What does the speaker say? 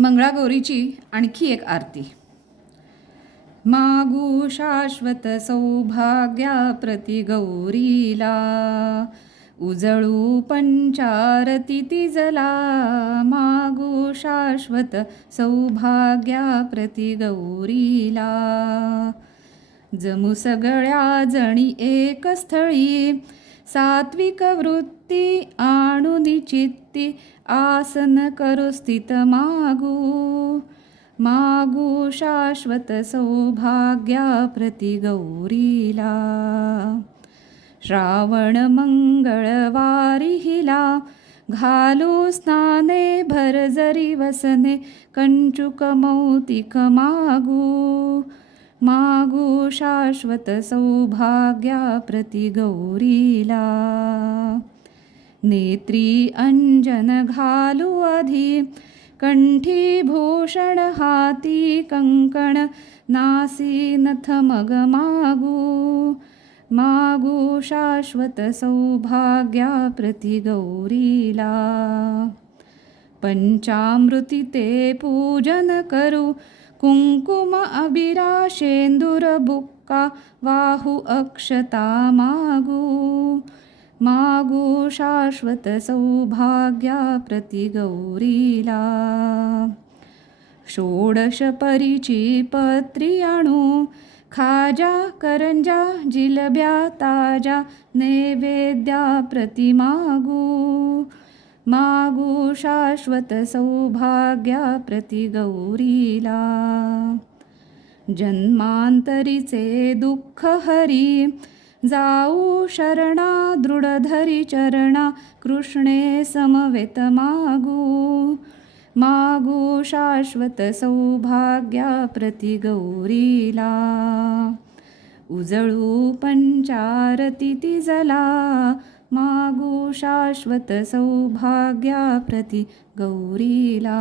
मंगळागौरीची आणखी एक आरती. मागू शाश्वत सौभाग्या प्रति गौरीला उजळू पंचारती तिजला. मागू शाश्वत सौभाग्या प्रति गौरीला जमू सगळ्या जणी एक स्थळी सात्विक वृत्ती आणुनिचित्ती आसन करू स्थित मागू मागू शाश्वत सौभाग्या प्रति गौरीला श्रावण मंगळवारी हिला घालू स्नाने भरजरी वसने कंचुक मौतिक मागू मागू शाश्वत सौभाग्या प्रति गौरीला. नेत्री अंजन घालू आधी कंठी भूषण हाती कंकण नासी नथ मग मागू. मागू शाश्वत सौभाग्या प्रति गौरीला. पंचामृती ते पूजन करू कुंकुम अबिरा शेंदूर बुक्का वाहू अक्षता मागू। मागू शाश्वत सौभाग्या प्रति गौरीला। षोडश परीची खाजा करंजा जिलब्या ताजा नैवेद्या प्रति मागू शाश्वत सौभाग्या प्रति गौरीला. जन्मांतरीचे दुःख हरी जाऊ शरणा दृढधरी चरणा कृष्णे समवेत मागू. मागू शाश्वत सौभाग्या प्रति गौरीला. उजळू पंचारती तिजला मागू शाश्वत सौभाग्या प्रति गौरीला।